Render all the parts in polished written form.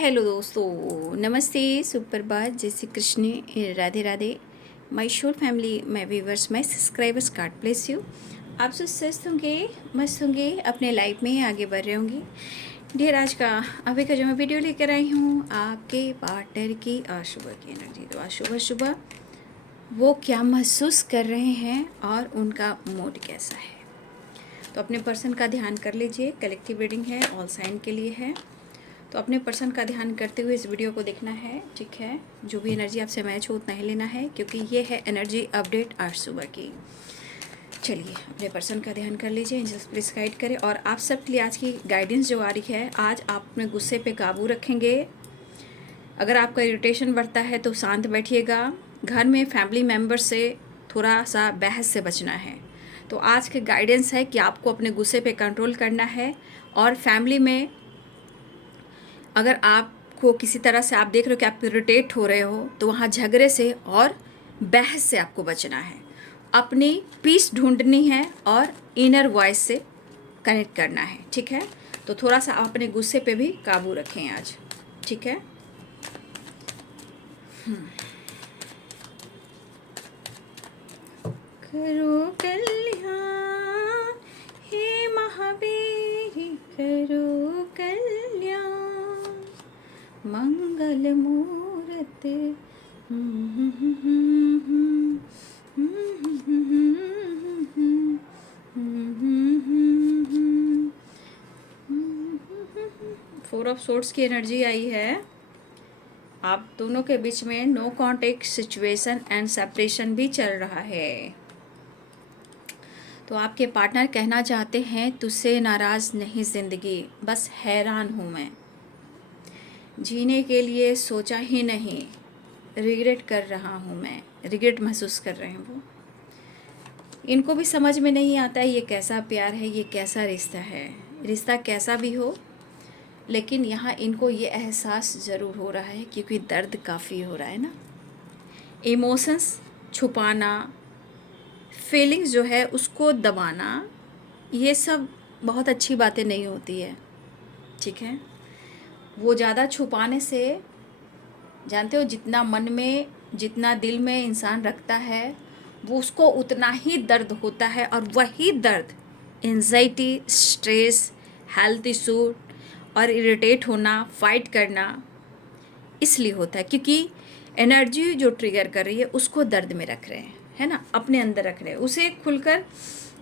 Hello दोस्तों, नमस्ते, सुप्रभात, जय श्री कृष्ण, राधे राधे। माय शोर family, my viewers, my subscribers, God bless you. आप सब स्वस्थ होंगे, मस्त होंगे, अपने लाइफ में आगे बढ़ रहे होंगे। डियर, आज का अभी का जो मैं वीडियो लेकर आई हूँ, आपके पार्टनर की आज सुबह की एनर्जी। तो आज सुबह सुबह वो क्या महसूस कर रहे हैं और उनका मूड कैसा है, तो अपने पर्सन का ध्यान कर लीजिए। कलेक्टिव रीडिंग है, ऑल साइन के लिए है, तो अपने पर्सन का ध्यान करते हुए इस वीडियो को देखना है, ठीक है। जो भी एनर्जी आपसे मैच हो उतना ही लेना है, क्योंकि ये है एनर्जी अपडेट आज सुबह की। चलिए, अपने पर्सन का ध्यान कर लीजिए, एंजल्स प्लीज गाइड करें। और आप सब के लिए आज की गाइडेंस जो आ रही है, आज आप अपने गुस्से पे काबू रखेंगे। अगर आपका इरिटेशन बढ़ता है तो शांत बैठिएगा। घर में फैमिली मेम्बर से थोड़ा सा बहस से बचना है। तो आज के गाइडेंस है कि आपको अपने गुस्से पे कंट्रोल करना है। और फैमिली में अगर आपको किसी तरह से आप देख रहे हो कि आप इरिटेट हो रहे हो, तो वहाँ झगड़े से और बहस से आपको बचना है। अपनी पीस ढूंढनी है और इनर वॉइस से कनेक्ट करना है, ठीक है। तो थोड़ा सा आप अपने गुस्से पे भी काबू रखें आज, ठीक है। करो कल्याण हे महावीर, करो कल्याण मंगल मूर्ति। फोर ऑफ सोर्ड्स की एनर्जी आई है। आप दोनों के बीच में no contact situation and separation भी चल रहा है। तो आपके पार्टनर कहना चाहते हैं, तुझसे नाराज़ नहीं ज़िंदगी, बस हैरान हूँ मैं, जीने के लिए सोचा ही नहीं, रिग्रेट कर रहा हूँ मैं। रिग्रेट महसूस कर रहे हैं वो। इनको भी समझ में नहीं आता है ये कैसा प्यार है, ये कैसा रिश्ता है। रिश्ता कैसा भी हो, लेकिन यहाँ इनको ये एहसास ज़रूर हो रहा है, क्योंकि दर्द काफ़ी हो रहा है ना। इमोशंस छुपाना, फीलिंग्स जो है उसको दबाना, ये सब बहुत अच्छी बातें नहीं होती है, ठीक है। वो ज़्यादा छुपाने से, जानते हो, जितना मन में, जितना दिल में इंसान रखता है, वो उसको उतना ही दर्द होता है। और वही दर्द एंजाइटी, स्ट्रेस, हेल्थ इशू और इरिटेट होना, फाइट करना इसलिए होता है, क्योंकि एनर्जी जो ट्रिगर कर रही है उसको दर्द में रख रहे हैं, है ना, अपने अंदर रख रहे हैं। उसे खुलकर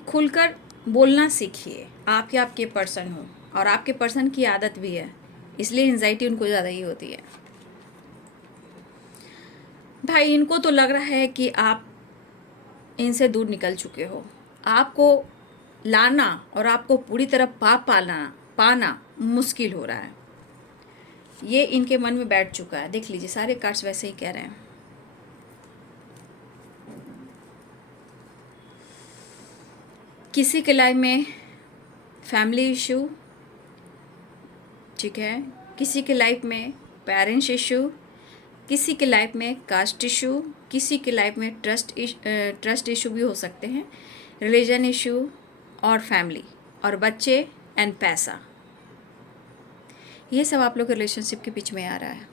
खुलकर बोलना सीखिए। आपके पर्सन हो, और आपके पर्सन की आदत भी है, इसलिए एंजाइटी उनको ज़्यादा ही होती है। भाई, इनको तो लग रहा है कि आप इनसे दूर निकल चुके हो। आपको लाना और आपको पूरी तरह पाना मुश्किल हो रहा है। ये इनके मन में बैठ चुका है। देख लीजिए, सारे कार्ड्स वैसे ही कह रहे हैं। किसी के लाइफ में फैमिली इशू, ठीक है, किसी के लाइफ में पेरेंट्स इशू, किसी के लाइफ में कास्ट इशू, किसी के लाइफ में ट्रस्ट इशू भी हो सकते हैं, रिलीजन इशू और फैमिली और बच्चे एंड पैसा। ये सब आप लोग के रिलेशनशिप के बीच में आ रहा है।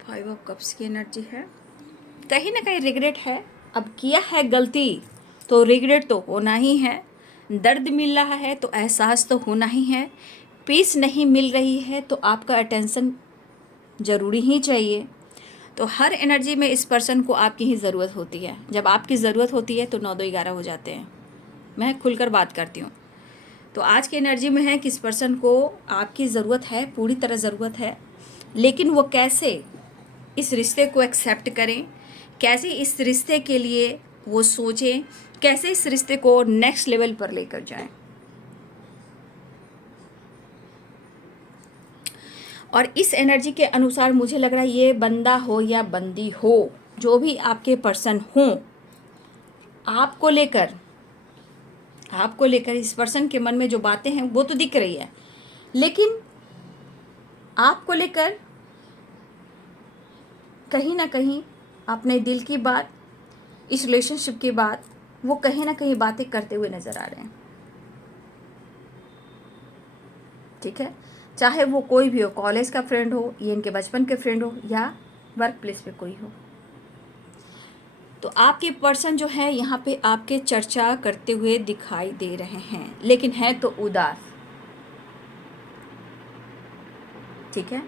फाइव ऑफ कप्स की एनर्जी है। कहीं ना कहीं रिग्रेट है। अब किया है गलती तो रिग्रेट तो होना ही है। दर्द मिल रहा है तो एहसास तो होना ही है। पीस नहीं मिल रही है तो आपका अटेंशन ज़रूरी ही चाहिए। तो हर एनर्जी में इस पर्सन को आपकी ही ज़रूरत होती है। जब आपकी ज़रूरत होती है तो 9 2 11 हो जाते हैं। मैं खुलकर बात करती हूँ। तो आज की एनर्जी में है कि इस पर्सन को आपकी ज़रूरत है, पूरी तरह ज़रूरत है, लेकिन वो कैसे इस रिश्ते को एक्सेप्ट करें, कैसे इस रिश्ते के लिए वो सोचें, कैसे इस रिश्ते को नेक्स्ट लेवल पर लेकर जाएं। और इस एनर्जी के अनुसार मुझे लग रहा है ये बंदा हो या बंदी हो, जो भी आपके पर्सन हो, आपको लेकर इस पर्सन के मन में जो बातें हैं वो तो दिख रही है, लेकिन आपको लेकर कहीं ना कहीं अपने दिल की बात, इस रिलेशनशिप की बात वो कहीं ना कहीं बातें करते हुए नज़र आ रहे हैं। ठीक है, चाहे वो कोई भी हो, कॉलेज का फ्रेंड हो, ये इनके बचपन के फ्रेंड हो, या वर्क प्लेस पे कोई हो। तो आपके पर्सन जो है यहाँ पे आपके चर्चा करते हुए दिखाई दे रहे हैं, लेकिन है तो उदास। ठीक है,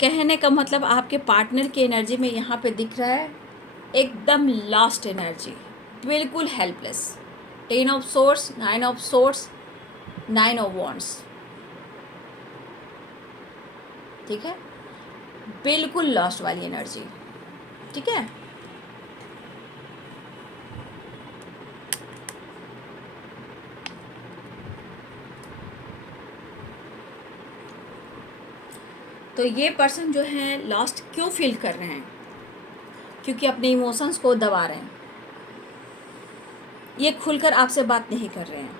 कहने का मतलब आपके पार्टनर की एनर्जी में यहाँ पे दिख रहा है एकदम लास्ट एनर्जी, बिल्कुल helpless. 10 of source, 9 of source, 9 of wands. ठीक है, बिल्कुल लॉस्ट वाली एनर्जी। ठीक है, तो ये पर्सन जो है लॉस्ट क्यों फील कर रहे हैं? क्योंकि अपने इमोशंस को दबा रहे हैं, ये खुलकर आपसे बात नहीं कर रहे हैं।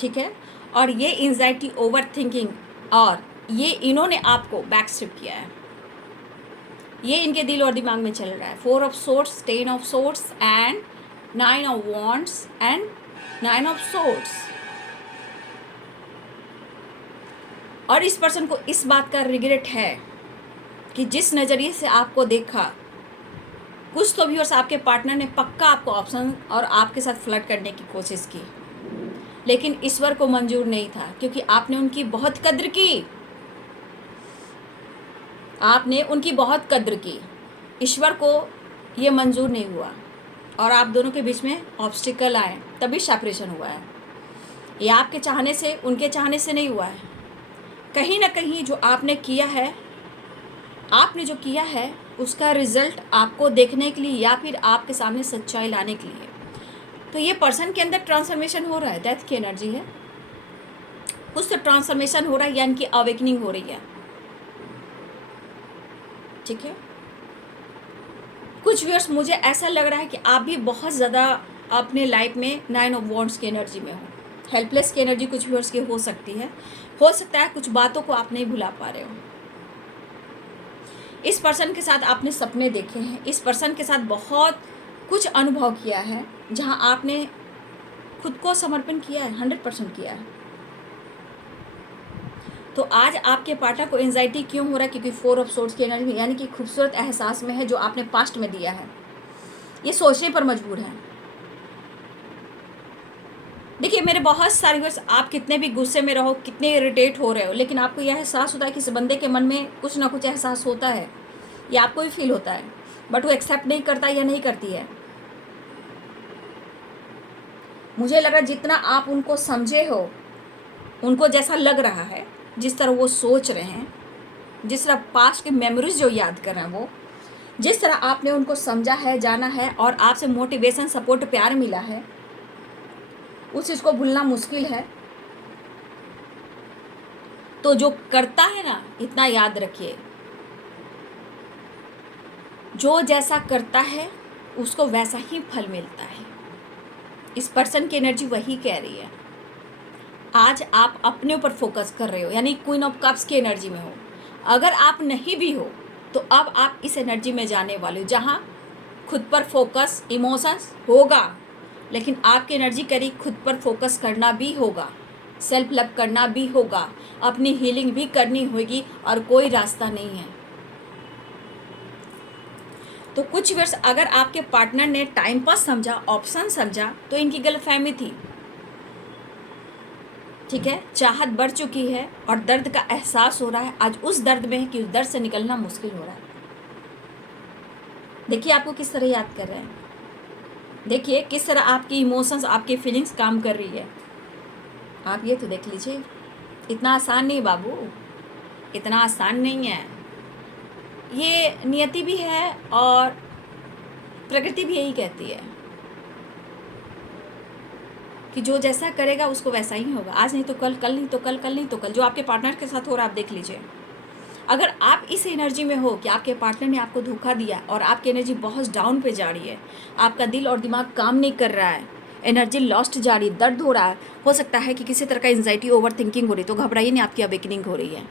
ठीक है, और ये एंजाइटी, ओवर थिंकिंग, और ये इन्होंने आपको बैक स्टेप किया है, ये इनके दिल और दिमाग में चल रहा है। 4 of swords, 10 of swords and 9 of wands and 9 of swords. और इस पर्सन को इस बात का रिग्रेट है कि जिस नज़रिए से आपको देखा, कुछ तो व्यूअर्स आपके पार्टनर ने पक्का आपको ऑप्शन और आपके साथ फ्लर्ट करने की कोशिश की, लेकिन ईश्वर को मंजूर नहीं था, क्योंकि आपने उनकी बहुत कद्र की। आपने उनकी बहुत कद्र की, ईश्वर को ये मंजूर नहीं हुआ, और आप दोनों के बीच में ऑब्स्टिकल आए, तभी सेपरेशन हुआ है। ये आपके चाहने से, उनके चाहने से नहीं हुआ है। कहीं ना कहीं जो आपने किया है, आपने जो किया है उसका रिजल्ट आपको देखने के लिए या फिर आपके सामने सच्चाई लाने के लिए। तो ये पर्सन के अंदर ट्रांसफॉर्मेशन हो रहा है, डेथ की एनर्जी है, कुछ तो ट्रांसफॉर्मेशन हो रहा है, यानी कि अवेकनिंग हो रही है। ठीक है, कुछ व्यूअर्स मुझे ऐसा लग रहा है कि आप भी बहुत ज़्यादा अपने लाइफ में 9 ऑफ वॉन्ड्स की एनर्जी में हो। हेल्पलेस की एनर्जी कुछ व्यूअर्स की हो सकती है, हो सकता है कुछ बातों को आप नहीं भुला पा रहे हो। इस पर्सन के साथ आपने सपने देखे हैं, इस पर्सन के साथ बहुत कुछ अनुभव किया है, जहां आपने खुद को समर्पण किया है, 100% किया है। तो आज आपके पार्टनर को एंजाइटी क्यों हो रहा है? क्योंकि 4 ऑफ सोर्ड्स की एनर्जी, यानी कि खूबसूरत एहसास में है जो आपने पास्ट में दिया है, ये सोचने पर मजबूर है। देखिए मेरे बहुत सारे व्यूअर्स, आप कितने भी गुस्से में रहो, कितने इरिटेट हो रहे हो, लेकिन आपको यह एहसास होता है कि इस बंदे के मन में कुछ ना कुछ एहसास होता है, ये आपको भी फील होता है, बट वो एक्सेप्ट नहीं करता या नहीं करती है। मुझे लग रहा है जितना आप उनको समझे हो, उनको जैसा लग रहा है, जिस तरह वो सोच रहे हैं, जिस तरह पास्ट के मेमोरीज जो याद कर रहे हैं, वो जिस तरह आपने उनको समझा है, जाना है, और आपसे मोटिवेशन, सपोर्ट, प्यार मिला है, उस चीज़ को भूलना मुश्किल है। तो जो करता है ना, इतना याद रखिए, जो जैसा करता है उसको वैसा ही फल मिलता है। इस पर्सन की एनर्जी वही कह रही है। आज आप अपने ऊपर फोकस कर रहे हो, यानी क्वीन ऑफ कप्स की एनर्जी में हो। अगर आप नहीं भी हो तो अब आप इस एनर्जी में जाने वाले हो, जहाँ खुद पर फोकस, इमोशंस होगा, लेकिन आपकी एनर्जी करी खुद पर फोकस करना भी होगा, सेल्फ लव करना भी होगा, अपनी हीलिंग भी करनी होगी, और कोई रास्ता नहीं है। तो कुछ वर्ष अगर आपके पार्टनर ने टाइम पास समझा, ऑप्शन समझा, तो इनकी गलतफहमी थी। ठीक है, चाहत बढ़ चुकी है और दर्द का एहसास हो रहा है। आज उस दर्द में है कि उस दर्द से निकलना मुश्किल हो रहा है। देखिए आपको किस तरह याद कर रहे हैं, देखिए किस तरह आपकी इमोशंस, आपकी फीलिंग्स काम कर रही है। आप ये तो देख लीजिए, इतना आसान नहीं बाबू, इतना आसान नहीं है। ये नियति भी है और प्रकृति भी यही कहती है कि जो जैसा करेगा उसको वैसा ही होगा। आज नहीं तो कल, कल नहीं तो कल, कल नहीं तो कल। जो आपके पार्टनर के साथ हो रहा है आप देख लीजिए। अगर आप इस एनर्जी में हो कि आपके पार्टनर ने आपको धोखा दिया और आपकी एनर्जी बहुत डाउन पे जा रही है, आपका दिल और दिमाग काम नहीं कर रहा है, एनर्जी लॉस्ट जा रही है, दर्द हो रहा है, हो सकता है कि किसी तरह का एंजाइटी, ओवर थिंकिंग हो रही है, तो घबराइए नहीं, आपकी अवेकनिंग हो रही है।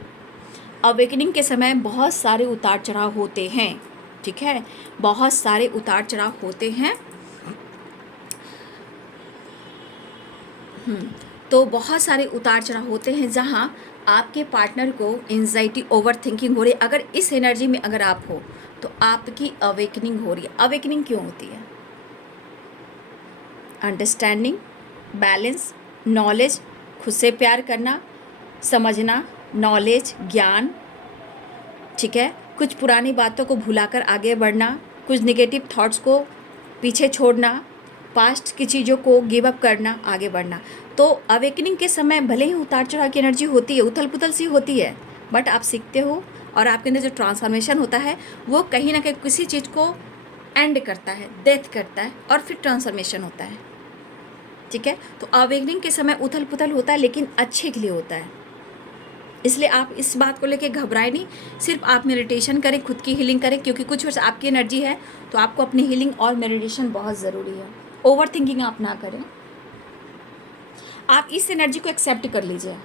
अवेकनिंग के समय बहुत सारे उतार चढ़ाव होते हैं, ठीक है, बहुत सारे उतार चढ़ाव होते हैं। तो बहुत सारे उतार चढ़ाव होते हैं जहाँ आपके पार्टनर को एंजाइटी, ओवर थिंकिंग हो रही है। अगर इस एनर्जी में अगर आप हो तो आपकी अवेकनिंग हो रही है। अवेकनिंग क्यों होती है? अंडरस्टैंडिंग, बैलेंस, नॉलेज, खुद से प्यार करना, समझना, नॉलेज, ज्ञान, ठीक है, कुछ पुरानी बातों को भुलाकर आगे बढ़ना, कुछ नेगेटिव थॉट्स को पीछे छोड़ना, पास्ट की चीज़ों को गिव अप करना, आगे बढ़ना। तो अवेकनिंग के समय भले ही उतार चढ़ाव की एनर्जी होती है, उथल पुथल सी होती है, बट आप सीखते हो और आपके अंदर जो ट्रांसफॉर्मेशन होता है वो कहीं ना कहीं किसी चीज़ को एंड करता है, डेथ करता है और फिर ट्रांसफॉर्मेशन होता है, ठीक है। तो अवेकनिंग के समय उथल पुथल होता है लेकिन अच्छे के लिए होता है, इसलिए आप इस बात को लेके घबराए नहीं। सिर्फ आप मेडिटेशन करें, खुद की हीलिंग करें, क्योंकि कुछ वर्ष आपकी एनर्जी है तो आपको अपनी हीलिंग और मेडिटेशन बहुत ज़रूरी है। ओवर थिंकिंग आप ना करें, आप इस एनर्जी को एक्सेप्ट कर लीजिए,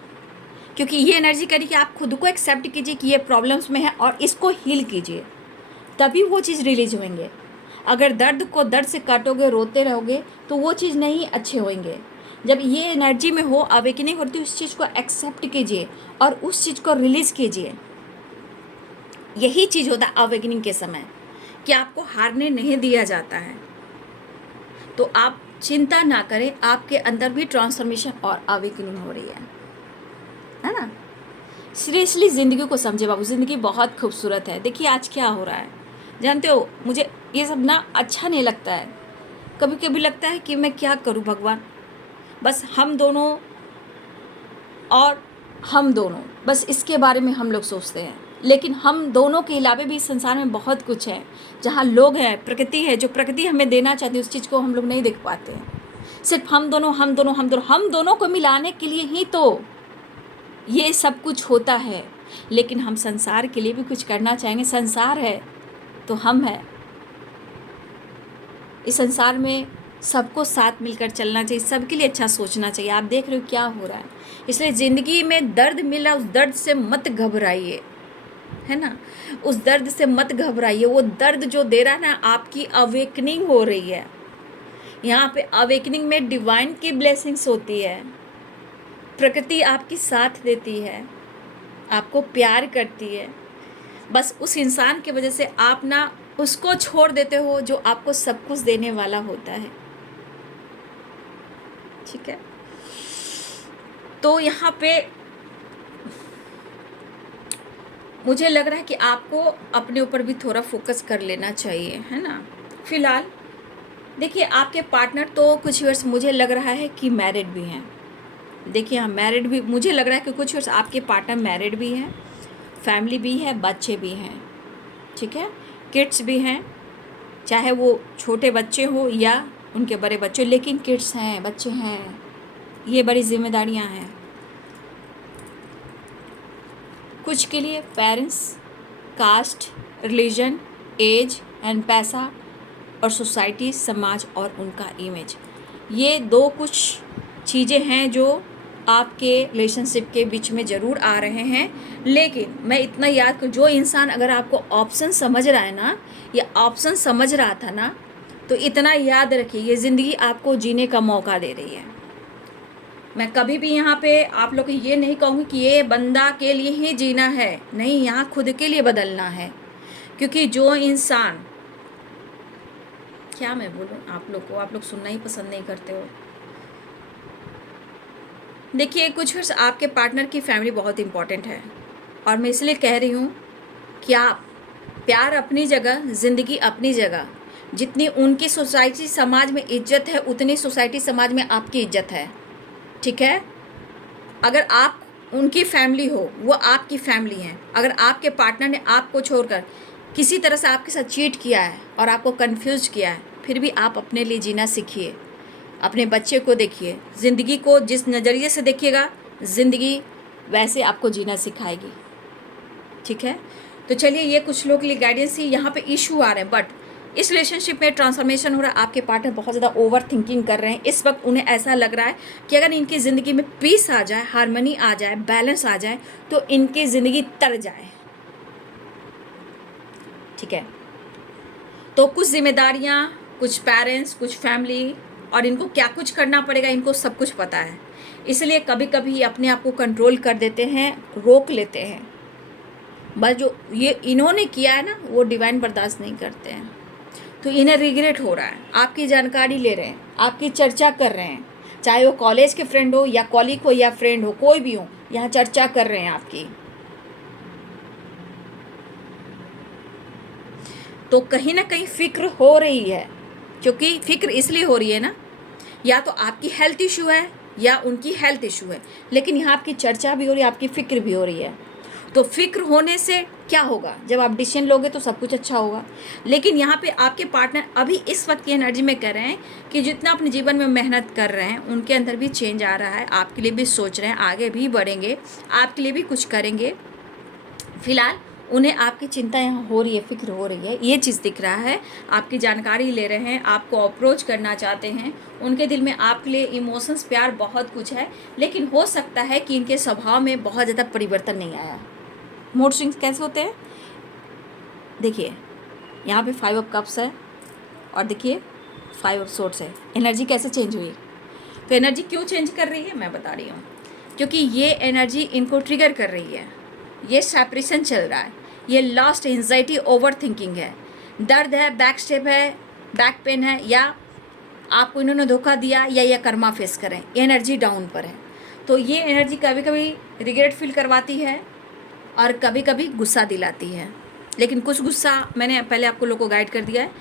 क्योंकि ये एनर्जी करिए कि आप खुद को एक्सेप्ट कीजिए कि ये प्रॉब्लम्स में है और इसको हील कीजिए, तभी वो चीज़ रिलीज होंगे। अगर दर्द को दर्द से काटोगे, रोते रहोगे तो वो चीज़ नहीं अच्छे होंगे। जब ये एनर्जी में हो, अवेकनिंग होती है, उस चीज़ को एक्सेप्ट कीजिए और उस चीज़ को रिलीज़ कीजिए। यही चीज़ होता है अवेकनिंग के समय, कि आपको हारने नहीं दिया जाता है। तो आप चिंता ना करें, आपके अंदर भी ट्रांसफॉर्मेशन और अवेकनिंग हो रही है ना। सीरियसली ज़िंदगी को समझे बाबू, ज़िंदगी बहुत खूबसूरत है। देखिए आज क्या हो रहा है, जानते हो, मुझे ये सब ना अच्छा नहीं लगता है। कभी कभी लगता है कि मैं क्या करूं भगवान, बस हम दोनों और हम दोनों, बस इसके बारे में हम लोग सोचते हैं। लेकिन हम दोनों के अलावा भी इस संसार में बहुत कुछ है, जहाँ लोग हैं, प्रकृति है, जो प्रकृति हमें देना चाहती है उस चीज़ को हम लोग नहीं देख पाते हैं। सिर्फ हम दोनों को मिलाने के लिए ही तो ये सब कुछ होता है। लेकिन हम संसार के लिए भी कुछ करना चाहेंगे। संसार है तो हम है, इस संसार में सबको साथ मिलकर चलना चाहिए, सबके लिए अच्छा सोचना चाहिए। आप देख रहे हो क्या हो रहा है, इसलिए ज़िंदगी में दर्द मिला, उस दर्द से मत घबराइए, है ना, उस दर्द से मत घबराइए। वो दर्द जो दे रहा है ना, आपकी अवेकनिंग हो रही है। यहाँ पे अवेकनिंग में डिवाइन की ब्लेसिंग्स होती है, प्रकृति आपकी साथ देती है, आपको प्यार करती है। बस उस इंसान की वजह से आप ना उसको छोड़ देते हो जो आपको सब कुछ देने वाला होता है, ठीक है। तो यहाँ पे मुझे लग रहा है कि आपको अपने ऊपर भी थोड़ा फोकस कर लेना चाहिए, है ना। फिलहाल देखिए आपके पार्टनर तो कुछ वर्ष मुझे लग रहा है कि मैरिड भी हैं। देखिए हाँ, मैरिड भी मुझे लग रहा है कि कुछ वर्ष आपके पार्टनर मैरिड भी हैं, फैमिली भी है, बच्चे भी हैं, ठीक है, किड्स भी हैं, चाहे वो छोटे बच्चे हो या उनके बड़े बच्चे, लेकिन किड्स हैं, बच्चे हैं, ये बड़ी जिम्मेदारियां हैं। कुछ के लिए parents, caste, religion, age and पैसा, और सोसाइटी, समाज और उनका इमेज, ये दो कुछ चीज़ें हैं जो आपके रिलेशनशिप के बीच में ज़रूर आ रहे हैं। लेकिन मैं इतना याद करूँ, जो इंसान अगर आपको ऑप्शन समझ रहा है ना, या ऑप्शन समझ रहा था ना, तो इतना याद रखिए, ये ज़िंदगी आपको जीने का मौका दे रही है। मैं कभी भी यहाँ पे आप लोग को ये नहीं कहूँगी कि ये बंदा के लिए ही जीना है, नहीं, यहाँ खुद के लिए बदलना है। क्योंकि जो इंसान, क्या मैं बोलूँ आप लोग को, आप लोग सुनना ही पसंद नहीं करते हो। देखिए कुछ वर्ष आपके पार्टनर की फैमिली बहुत इम्पॉर्टेंट है, और मैं इसलिए कह रही हूँ कि आप, प्यार अपनी जगह, ज़िंदगी अपनी जगह, जितनी उनकी सोसाइटी समाज में इज्जत है उतनी सोसाइटी समाज में आपकी इज्जत है, ठीक है। अगर आप उनकी फैमिली हो, वो आपकी फैमिली हैं। अगर आपके पार्टनर ने आपको छोड़कर किसी तरह से आपके साथ चीट किया है और आपको कंफ्यूज किया है, फिर भी आप अपने लिए जीना सीखिए, अपने बच्चे को देखिए, ज़िंदगी को जिस नज़रिए से देखिएगा ज़िंदगी वैसे आपको जीना सिखाएगी, ठीक है। तो चलिए, ये कुछ लोग के लिए गाइडेंस ही। यहाँ पे इशू आ रहे हैं, बट इस रिलेशनशिप में ट्रांसफॉर्मेशन हो रहा है। आपके पार्टनर बहुत ज़्यादा ओवर थिंकिंग कर रहे हैं। इस वक्त उन्हें ऐसा लग रहा है कि अगर इनकी ज़िंदगी में पीस आ जाए, हार्मनी आ जाए, बैलेंस आ जाए तो इनकी ज़िंदगी तर जाए। ठीक है, तो कुछ जिम्मेदारियाँ, कुछ पेरेंट्स, कुछ फैमिली, और इनको क्या कुछ करना पड़ेगा इनको सब कुछ पता है। इसलिए कभी कभी अपने आप को कंट्रोल कर देते हैं, रोक लेते हैं। बस जो ये इन्होंने किया है ना वो डिवाइन बर्दाश्त नहीं करते हैं, तो इन्हें रिग्रेट हो रहा है। आपकी जानकारी ले रहे हैं, आपकी चर्चा कर रहे हैं, चाहे वो कॉलेज के फ्रेंड हो या कॉलीग हो या फ्रेंड हो, कोई भी हो, यहाँ चर्चा कर रहे हैं आपकी। तो कहीं ना कहीं फिक्र हो रही है, क्योंकि फिक्र इसलिए हो रही है ना, या तो आपकी हेल्थ इशू है या उनकी हेल्थ इशू है, लेकिन यहाँ आपकी चर्चा भी हो रही है, आपकी फिक्र भी हो रही है। तो फिक्र होने से क्या होगा, जब आप डिसीजन लोगे तो सब कुछ अच्छा होगा। लेकिन यहाँ पे आपके पार्टनर अभी इस वक्त की एनर्जी में कर रहे हैं कि जितना अपने जीवन में मेहनत कर रहे हैं उनके अंदर भी चेंज आ रहा है, आपके लिए भी सोच रहे हैं, आगे भी बढ़ेंगे, आपके लिए भी कुछ करेंगे। फिलहाल उन्हें आपकी चिंता यहाँ हो रही है, फिक्र हो रही है, ये चीज़ दिख रहा है। आपकी जानकारी ले रहे हैं, आपको अप्रोच करना चाहते हैं, उनके दिल में आपके लिए इमोशंस, प्यार बहुत कुछ है, लेकिन हो सकता है कि इनके स्वभाव में बहुत ज़्यादा परिवर्तन नहीं आया। मूड स्विंग्स कैसे होते हैं, देखिए यहाँ पे 5 ऑफ कप्स है और देखिए 5 ऑफ सोर्ड्स है। एनर्जी कैसे चेंज हुई, तो एनर्जी क्यों चेंज कर रही है मैं बता रही हूँ, क्योंकि ये एनर्जी इनको ट्रिगर कर रही है। ये सेपरेशन चल रहा है, ये लास्ट एंजाइटी, ओवर थिंकिंग है, दर्द है, बैक स्टेप है, बैक पेन है, या आपको इन्होंने धोखा दिया या ये कर्मा फेस करें, एनर्जी डाउन पर है। तो ये एनर्जी कभी कभी रिग्रेट फील करवाती है और कभी कभी गुस्सा दिलाती है। लेकिन कुछ गुस्सा मैंने पहले आपको लोगों को गाइड कर दिया है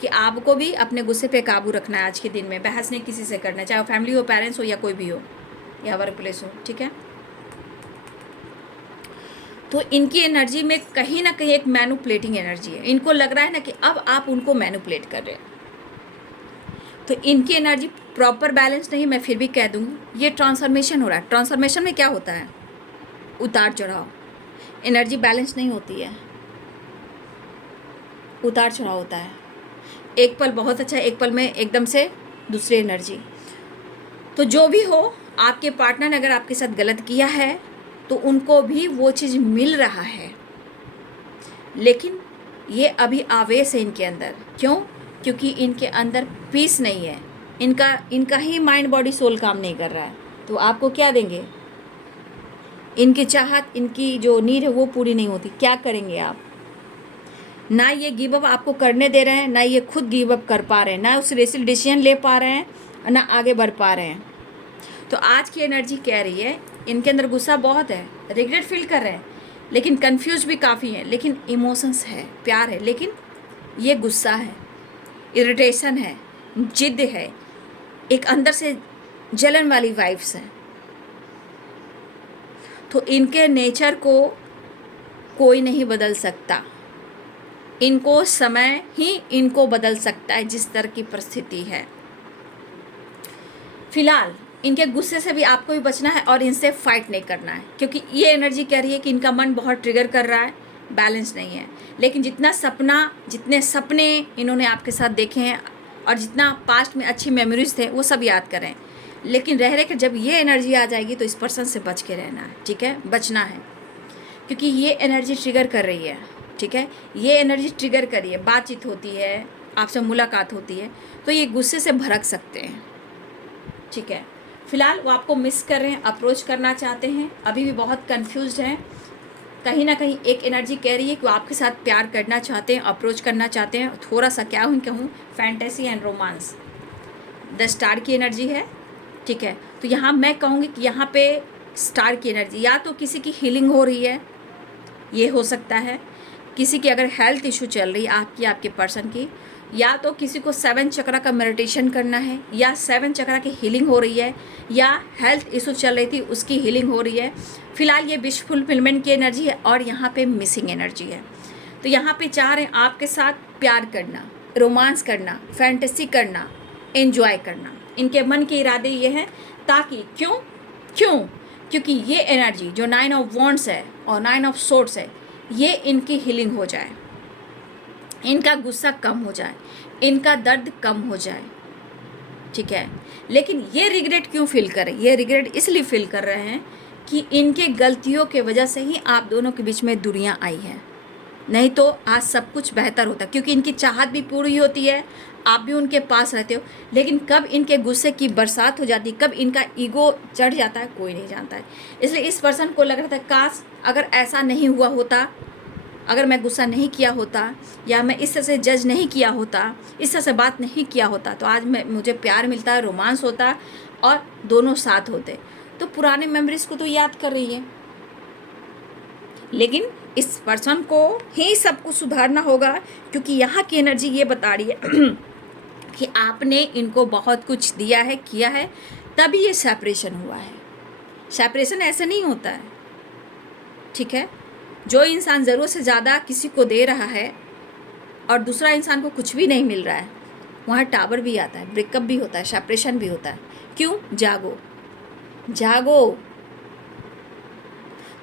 कि आपको भी अपने गुस्से पे काबू रखना है। आज के दिन में बहस नहीं किसी से करना है, चाहे वो फैमिली हो, पेरेंट्स हो या कोई भी हो, या वर्क प्लेस हो। ठीक है, तो इनकी एनर्जी में कहीं ना कहीं एक मैनिपुलेटिंग एनर्जी है। इनको लग रहा है ना कि अब आप उनको मैनिपुलेट कर रहे हैं, तो इनकी एनर्जी प्रॉपर बैलेंस नहीं। मैं फिर भी कह दूँगी ये ट्रांसफॉर्मेशन हो रहा है। ट्रांसफॉर्मेशन में क्या होता है, उतार चढ़ाव, एनर्जी बैलेंस नहीं होती है, उतार चढ़ाव होता है। एक पल बहुत अच्छा, एक पल में एकदम से दूसरी एनर्जी। तो जो भी हो, आपके पार्टनर ने अगर आपके साथ गलत किया है तो उनको भी वो चीज़ मिल रहा है, लेकिन ये अभी आवेश है इनके अंदर। क्यों, क्योंकि इनके अंदर पीस नहीं है, इनका ही माइंड बॉडी सोल काम नहीं कर रहा है। तो आपको क्या देंगे, इनकी चाहत, इनकी जो नीड है वो पूरी नहीं होती, क्या करेंगे आप। ना ये गिव अप आपको करने दे रहे हैं, ना ये खुद गिव अप कर पा रहे हैं, ना उस डिसीजन ले पा रहे हैं, ना आगे बढ़ पा रहे हैं। तो आज की एनर्जी कह रही है इनके अंदर गुस्सा बहुत है, रिग्रेट फील कर रहे हैं, लेकिन कंफ्यूज भी काफ़ी हैं, लेकिन इमोशंस है, प्यार है, लेकिन ये गुस्सा है, इरिटेशन है, जिद है, एक अंदर से जलन वाली वाइब्स हैं। तो इनके नेचर को कोई नहीं बदल सकता, इनको समय ही इनको बदल सकता है, जिस तरह की परिस्थिति है। फिलहाल इनके गुस्से से भी आपको भी बचना है और इनसे फाइट नहीं करना है, क्योंकि ये एनर्जी कह रही है कि इनका मन बहुत ट्रिगर कर रहा है, बैलेंस नहीं है। लेकिन जितने सपने इन्होंने आपके साथ देखे हैं और जितना पास्ट में अच्छी मेमोरीज थे वो सब याद करें, लेकिन रह कर जब ये एनर्जी आ जाएगी तो इस पर्सन से बच के रहना है। ठीक है, बचना है, क्योंकि ये एनर्जी ट्रिगर कर रही है। ठीक है, ये एनर्जी ट्रिगर कर रही है, बातचीत होती है, आपसे मुलाकात होती है, तो ये गुस्से से भड़क सकते हैं। ठीक है, फिलहाल वो आपको मिस कर रहे हैं, अप्रोच करना चाहते हैं, अभी भी बहुत कंफ्यूज्ड हैं। कहीं ना कहीं एक एनर्जी कह रही है कि वो आपके साथ प्यार करना चाहते हैं, अप्रोच करना चाहते हैं, थोड़ा सा क्या कहूँ फैंटेसी एंड रोमांस, 10 स्टार की एनर्जी है। ठीक है, तो यहाँ मैं कहूँगी कि यहाँ पे स्टार की एनर्जी, या तो किसी की हीलिंग हो रही है, ये हो सकता है, किसी की अगर हेल्थ इशू चल रही है आपके पर्सन की, या तो किसी को 7 चक्रा का मेडिटेशन करना है, या 7 चक्रा की हीलिंग हो रही है, या हेल्थ इशू चल रही थी उसकी हीलिंग हो रही है। फिलहाल ये विश फुलफिलमेंट की एनर्जी है और यहाँ पे मिसिंग एनर्जी है। तो यहाँ पे चाह रहे हैं आपके साथ प्यार करना, रोमांस करना, फैंटेसी करना, एंजॉय करना। इनके मन के इरादे ये हैं, ताकि क्योंकि ये एनर्जी जो 9 ऑफ वॉन्ड्स है और 9 ऑफ सोर्ड्स है, ये इनकी हीलिंग हो जाए, इनका गुस्सा कम हो जाए, इनका दर्द कम हो जाए, ठीक है। लेकिन ये रिग्रेट क्यों फील कर रहे हैं? ये रिग्रेट इसलिए फील कर रहे हैं कि इनके गलतियों के वजह से ही आप दोनों के बीच में दूरियां आई हैं। नहीं तो आज सब कुछ बेहतर होता, क्योंकि इनकी चाहत भी पूरी होती है, आप भी उनके पास रहते हो। लेकिन कब इनके गुस्से की बरसात हो जाती, कब इनका ईगो चढ़ जाता है, कोई नहीं जानता है। इसलिए इस पर्सन को लग रहा था काश अगर ऐसा नहीं हुआ होता, अगर मैं गुस्सा नहीं किया होता, या मैं इस तरह से जज नहीं किया होता, इस तरह से बात नहीं किया होता, तो आज मुझे प्यार मिलता, रोमांस होता और दोनों साथ होते। तो पुराने मेमोरीज को तो याद कर रही है, लेकिन इस पर्सन को ही सब कुछ सुधारना होगा, क्योंकि यहाँ की एनर्जी ये बता रही है कि आपने इनको बहुत कुछ दिया है, किया है, तभी ये सेपरेशन हुआ है। सेपरेशन ऐसे नहीं होता है, ठीक है। जो इंसान ज़रूरत से ज़्यादा किसी को दे रहा है और दूसरा इंसान को कुछ भी नहीं मिल रहा है, वहाँ टावर भी आता है, ब्रेकअप भी होता है, सेपरेशन भी होता है। क्यों? जागो जागो।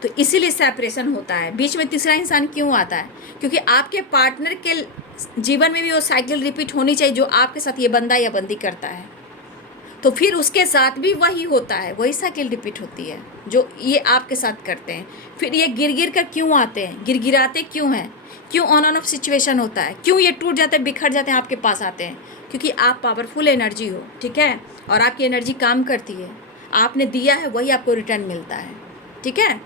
तो इसीलिए सेपरेशन होता है। बीच में तीसरा इंसान क्यों आता है? क्योंकि आपके पार्टनर के जीवन में भी वो साइकिल रिपीट होनी चाहिए जो आपके साथ ये बंदा या बंदी करता है, तो फिर उसके साथ भी वही होता है, वही साइकिल रिपीट होती है जो ये आपके साथ करते हैं। फिर ये गिर गिर कर क्यों आते हैं, गिरगिराते क्यों हैं, क्यों ऑन ऑफ सिचुएशन होता है, क्यों ये टूट जाते हैं, बिखर जाते हैं, आपके पास आते हैं? क्योंकि आप पावरफुल एनर्जी हो, ठीक है, और आपकी एनर्जी काम करती है। आपने दिया है वही आपको रिटर्न मिलता है, ठीक है।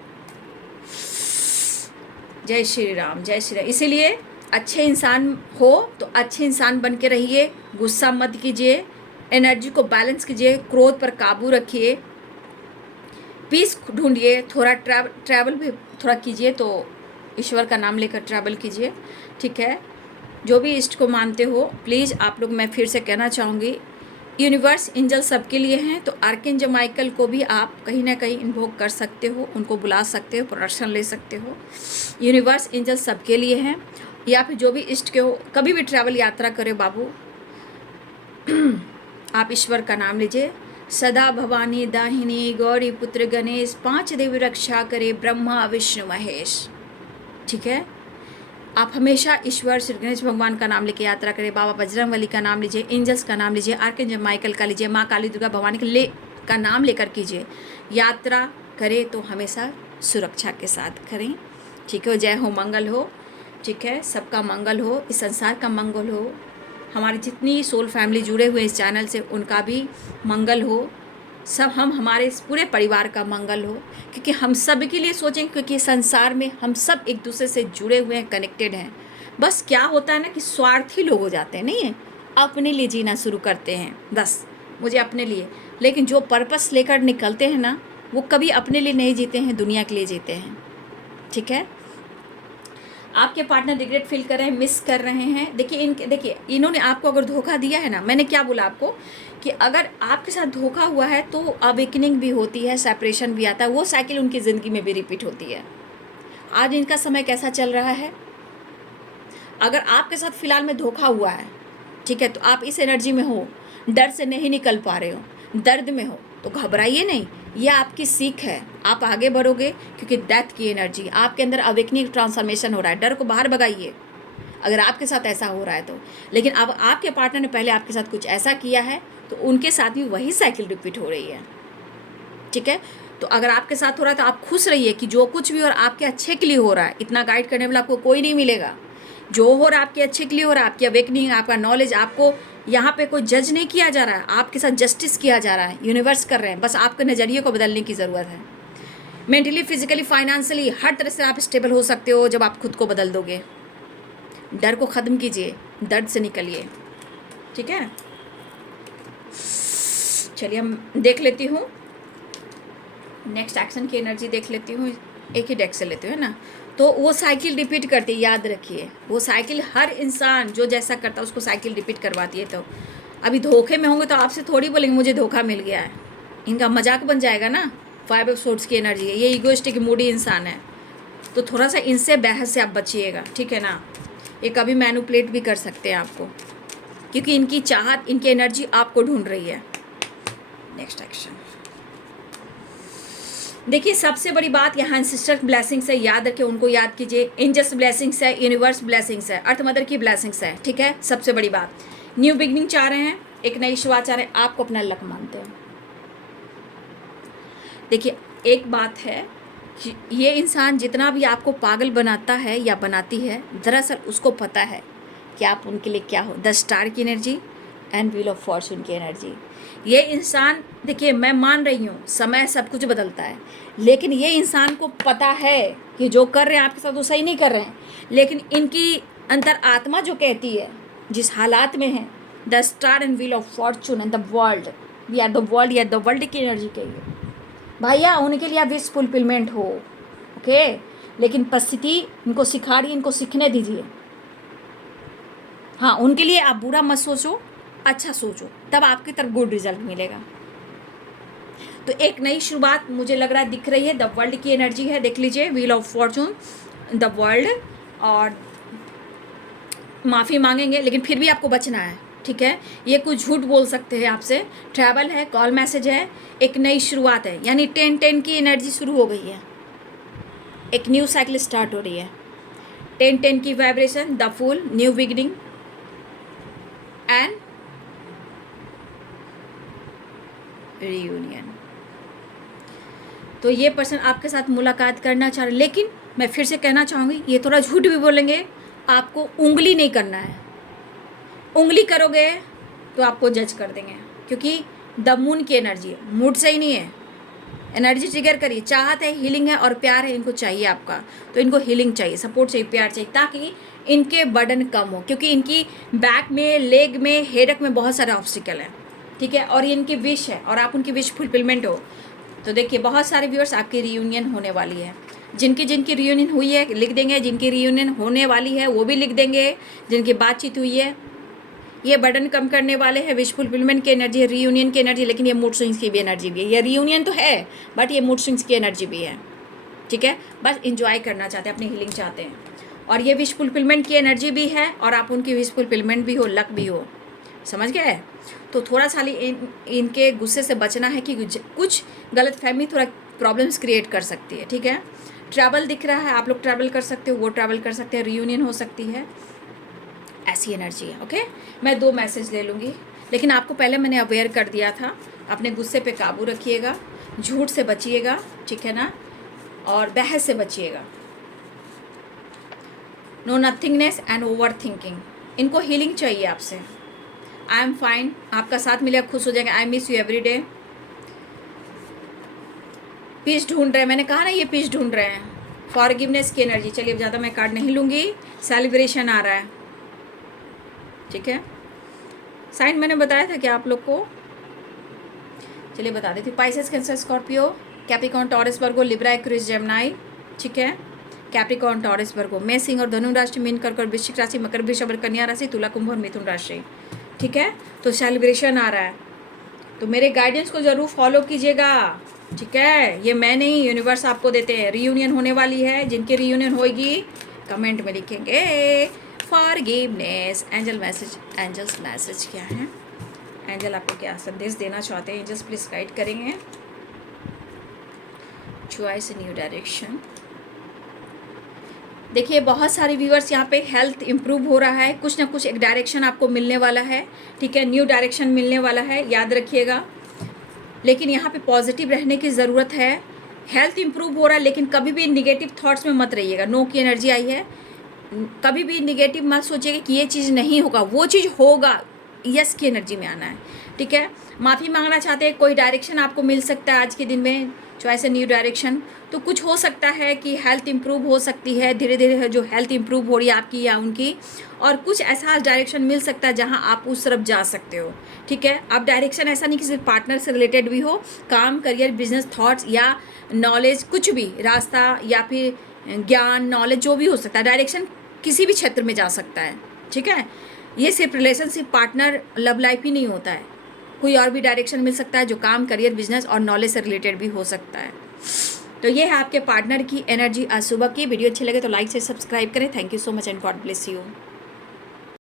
जय श्री राम, जय श्री राम। इसीलिए अच्छे इंसान हो तो अच्छे इंसान बन के रहिए, गुस्सा मत कीजिए, एनर्जी को बैलेंस कीजिए, क्रोध पर काबू रखिए, पीस ढूंढिए, थोड़ा ट्रैवल भी थोड़ा कीजिए, तो ईश्वर का नाम लेकर ट्रैवल कीजिए, ठीक है। जो भी इष्ट को मानते हो प्लीज़ आप लोग, मैं फिर से कहना चाहूँगी, यूनिवर्स एंजल सबके लिए हैं, तो आर्कएंजल माइकल को भी आप कहीं ना कहीं इन्वोक कर सकते हो, उनको बुला सकते हो, प्रोटेक्शन ले सकते हो। यूनिवर्स एंजल सबके लिए हैं। या फिर जो भी इष्ट के हो, कभी भी ट्रैवल यात्रा करे बाबू, आप ईश्वर का नाम लीजिए। सदा भवानी दाहिनी गौरी पुत्र गणेश, 5 देवी रक्षा करे ब्रह्मा विष्णु महेश, ठीक है। आप हमेशा ईश्वर श्री गणेश भगवान का नाम लेके यात्रा करें, बाबा बजरंगबली का नाम लीजिए, एंजल्स का नाम लीजिए, आर्कएंजल माइकल का लीजिए, माँ काली दुर्गा भवानी का नाम लेकर कीजिए। यात्रा करें तो हमेशा सुरक्षा के साथ करें, ठीक है। जय हो, मंगल हो, ठीक है, सबका मंगल हो, इस संसार का मंगल हो, हमारी जितनी सोल फैमिली जुड़े हुए इस चैनल से उनका भी मंगल हो, सब हमारे पूरे परिवार का मंगल हो, क्योंकि हम सब के लिए सोचें, क्योंकि संसार में हम सब एक दूसरे से जुड़े हुए हैं, कनेक्टेड हैं। बस क्या होता है ना कि स्वार्थी लोग हो जाते हैं, नहीं है, अपने लिए जीना शुरू करते हैं, बस मुझे अपने लिए। लेकिन जो पर्पस लेकर निकलते हैं ना, वो कभी अपने लिए नहीं जीते हैं, दुनिया के लिए जीते हैं, ठीक है। आपके पार्टनर रिग्रेट फील कर रहे हैं, मिस कर रहे हैं। देखिए इन्होंने आपको अगर धोखा दिया है ना, मैंने क्या बोला आपको कि अगर आपके साथ धोखा हुआ है तो अवेकनिंग भी होती है, सेपरेशन भी आता है, वो साइकिल उनकी ज़िंदगी में भी रिपीट होती है। आज इनका समय कैसा चल रहा है? अगर आपके साथ फिलहाल में धोखा हुआ है, ठीक है, तो आप इस एनर्जी में हो, डर से नहीं निकल पा रहे हो, दर्द में हो, तो घबराइए नहीं, यह आपकी सीख है, आप आगे बढ़ोगे। क्योंकि डेथ की एनर्जी आपके अंदर, अवेकनिंग ट्रांसफॉर्मेशन हो रहा है, डर को बाहर भगाइए अगर आपके साथ ऐसा हो रहा है तो। लेकिन अब आपके पार्टनर ने पहले आपके साथ कुछ ऐसा किया है तो उनके साथ भी वही साइकिल रिपीट हो रही है, ठीक है। तो अगर आपके साथ हो रहा है तो आप खुश रहिए कि जो कुछ भी और आपके अच्छे के लिए हो रहा है, इतना गाइड करने वाला आपको कोई नहीं मिलेगा। जो हो रहा है आपके अच्छे के लिए हो रहा है, आपकी अवेकनिंग, आपका नॉलेज, आपको यहाँ पे कोई जज नहीं किया जा रहा है, आपके साथ जस्टिस किया जा रहा है, यूनिवर्स कर रहे हैं। बस आपके नज़रिए को बदलने की ज़रूरत है। मेंटली, फिजिकली, फाइनेंशियली, हर तरह से आप स्टेबल हो सकते हो जब आप खुद को बदल दोगे। डर को ख़त्म कीजिए, दर्द से निकलिए, ठीक है। चलिए हम देख लेती हूँ नेक्स्ट एक्शन की एनर्जी, देख लेती हूँ, एक ही डेक से लेती हूँ, है ना। तो वो साइकिल रिपीट करती है, याद रखिए, वो साइकिल हर इंसान जो जैसा करता है उसको साइकिल रिपीट करवाती है। तो अभी धोखे में होंगे तो आपसे थोड़ी बोलेंगे मुझे धोखा मिल गया है, इनका मजाक बन जाएगा ना। 5 ऑफ सोर्ड्स की एनर्जी है, ये ईगोइस्टिक मूडी इंसान है, तो थोड़ा सा इनसे बहस से आप बचिएगा, ठीक है ना। ये कभी मैनिपुलेट भी कर सकते हैं आपको, क्योंकि इनकी चाहत, इनकी एनर्जी आपको ढूंढ रही है। नेक्स्ट एक्शन, देखिए सबसे बड़ी बात यहाँ सिस्टर ब्लेसिंग्स है, याद रखिए, उनको याद कीजिए। एंजल्स ब्लेसिंग्स है, यूनिवर्स ब्लेसिंग्स है, अर्थ मदर की ब्लेसिंग्स है, ठीक है। सबसे बड़ी बात, न्यू बिगनिंग चाह रहे हैं, एक नई शुरुआत चाह रहे हैं, आपको अपना लक मानते हैं। देखिए एक बात है, ये इंसान जितना भी आपको पागल बनाता है या बनाती है, दरअसल उसको पता है कि आप उनके लिए क्या हो। द स्टार की energy and wheel of Fortune की एनर्जी। ये इंसान, देखिए मैं मान रही हूँ समय सब कुछ बदलता है, लेकिन ये इंसान को पता है कि जो कर रहे हैं आपके साथ वो सही नहीं कर रहे हैं, लेकिन इनकी अंतर आत्मा जो कहती है जिस हालात में है, the star and wheel of fortune and the world, we are the world, या द वर्ल्ड की एनर्जी कहिए भैया, उनके लिए विश फुलफिलमेंट हो, ओके। लेकिन परिस्थिति इनको सिखा रही है, इनको सीखने दीजिए। हाँ, उनके लिए आप बुरा मत सोचो, अच्छा सोचो, तब आपकी तरफ गुड रिजल्ट मिलेगा। तो एक नई शुरुआत मुझे लग रहा है दिख रही है, द वर्ल्ड की एनर्जी है, देख लीजिए, wheel of Fortune, the world. और माफ़ी मांगेंगे लेकिन फिर भी आपको बचना है, ठीक है। ये कुछ झूठ बोल सकते हैं आपसे, ट्रैवल है, कॉल मैसेज है, एक नई शुरुआत है, यानी 10-10 की एनर्जी शुरू हो गई है, एक न्यू साइकिल स्टार्ट हो रही है। 10-10 की vibration, the fool, new beginning and reunion. तो ये पर्सन आपके साथ मुलाकात करना चाह रहे, लेकिन मैं फिर से कहना चाहूँगी, ये थोड़ा झूठ भी बोलेंगे, आपको उंगली नहीं करना है। उंगली करोगे तो आपको जज कर देंगे, क्योंकि द मून की एनर्जी है, मूड सही नहीं है। एनर्जी ट्रिगर करिए, चाहत है, हीलिंग है और प्यार है, इनको चाहिए आपका, तो इनको हीलिंग चाहिए, सपोर्ट चाहिए, प्यार चाहिए, ताकि इनके बर्डन कम हो, क्योंकि इनकी बैक में, लेग में, हेडक में बहुत सारे ऑब्स्टिकल हैं, ठीक है। और ये इनकी विश है और आप उनकी विश फुलफिलमेंट हो। तो देखिए बहुत सारे व्यूअर्स आपकी रियूनियन होने वाली है, जिनकी जिनकी रियूनियन हुई है लिख देंगे, जिनकी रियूनियन होने वाली है वो भी लिख देंगे, जिनकी बातचीत हुई है। ये बर्डन कम करने वाले हैं, विश फुलफिलमेंट की एनर्जी है, रियूनियन की एनर्जी, लेकिन ये मूड स्विंग्स की भी एनर्जी भी है। ये रियूनियन तो है बट ये मूड स्विंग्स की एनर्जी भी है, ठीक है। बस इंजॉय करना चाहते हैं, अपनी हीलिंग चाहते हैं, और ये विश फुलफिलमेंट की एनर्जी भी है और आप उनकी विश फुलफिलमेंट भी हो, लक भी हो, समझ गए। तो थोड़ा सा इनके गुस्से से बचना है कि कुछ गलत फहमी थोड़ा प्रॉब्लम्स क्रिएट कर सकती है, ठीक है। ट्रैवल दिख रहा है, आप लोग ट्रैवल कर सकते हो, वो ट्रैवल कर सकते हैं, रियूनियन हो सकती है, ऐसी एनर्जी है, ओके। मैं 2 मैसेज ले लूँगी, लेकिन आपको पहले मैंने अवेयर कर दिया था, अपने गुस्से पे काबू रखिएगा, झूठ से बचिएगा, ठीक है ना, और बहस से बचिएगा। No nothingness and over thinking, इनको हीलिंग चाहिए आपसे। आई एम फाइन, आपका साथ मिलेगा, खुश हो जाएंगे। I miss you every day, peace ढूंढ रहे हैं, मैंने कहा ना ये पीस ढूंढ रहे हैं, फॉरगिवनेस की एनर्जी। चलिए अब ज़्यादा मैं कार्ड नहीं लूँगी, सेलिब्रेशन आ रहा है, ठीक है। साइन मैंने बताया था कि आप लोग को, चलिए बता देती हूँ। Pisces, Cancer, Scorpio, Capricorn, Taurus, Virgo, Libra, Aquarius, Gemini, ठीक है। कैप्रिकॉर्न, टॉरस, वर्गो, मेष, सिंह और धनु राशि, मीन, कर्क और वृश्चिक राशि, मकर, वृषभ और कन्या राशि, तुला, कुंभ और मिथुन राशि, ठीक है। तो सेलिब्रेशन आ रहा है, तो मेरे गाइडेंस को ज़रूर फॉलो कीजिएगा, ठीक है। ये मैं नहीं, यूनिवर्स आपको देते हैं। रियूनियन होने वाली है, जिनकी रियूनियन होगी कमेंट में लिखेंगे forgiveness. Angel message, angels message क्या है, एंजल आपको क्या संदेश देना चाहते हैं, एंजल्स प्लीज गाइड करेंगे। Choice new direction. देखिए बहुत सारे व्यूअर्स यहाँ पे हेल्थ इंप्रूव हो रहा है, कुछ ना कुछ एक डायरेक्शन आपको मिलने वाला है, ठीक है, न्यू डायरेक्शन मिलने वाला है, याद रखिएगा। लेकिन यहाँ पे पॉजिटिव रहने की ज़रूरत है। हेल्थ इंप्रूव हो रहा है, लेकिन कभी भी निगेटिव थॉट्स में मत रहिएगा। नो की एनर्जी आई है, कभी भी निगेटिव मत सोचिएगा कि ये चीज़ नहीं होगा, वो चीज़ होगा, यस की एनर्जी में आना है, ठीक है। माफ़ी मांगना चाहते हैं, कोई डायरेक्शन आपको मिल सकता है आज के दिन में, चॉइस ए न्यू डायरेक्शन। तो कुछ हो सकता है कि हेल्थ इंप्रूव हो सकती है, धीरे धीरे जो हेल्थ इंप्रूव हो रही है आपकी या उनकी, और कुछ ऐसा डायरेक्शन मिल सकता है जहां आप उस तरफ जा सकते हो, ठीक है। अब डायरेक्शन ऐसा नहीं कि सिर्फ पार्टनर से रिलेटेड भी हो, काम, करियर, बिजनेस, थॉट्स या नॉलेज, कुछ भी रास्ता या फिर ज्ञान, नॉलेज, जो भी हो सकता है, डायरेक्शन किसी भी क्षेत्र में जा सकता है, ठीक है। ये सिर्फ रिलेशनशिप, पार्टनर, लव लाइफ ही नहीं होता है, कोई और भी डायरेक्शन मिल सकता है जो काम, करियर, बिजनेस और नॉलेज से रिलेटेड भी हो सकता है। तो ये है आपके पार्टनर की एनर्जी आज सुबह की। वीडियो अच्छी लगे तो लाइक से सब्सक्राइब करें। Thank you so much and God bless you.